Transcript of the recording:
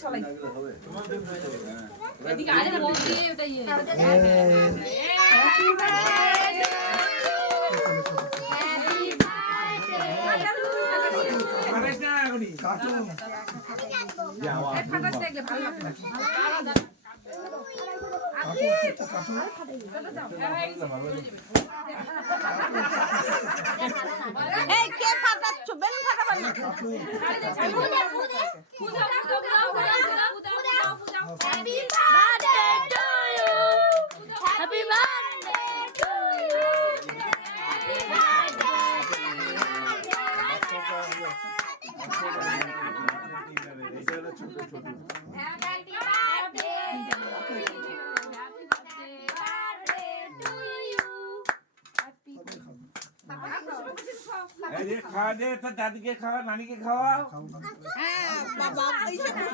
সবাই এদিকে আরে মন দিয়ে ওটা ইয়ে এই কে ফাটাচ্ছ বেলুন ফাটাবার না happy birthday to you happy birthday to you happy birthday খাওয়া দে, তোর দাদিকে খাওয়া, নানিকে খাওয়া। হ্যাঁ বাবা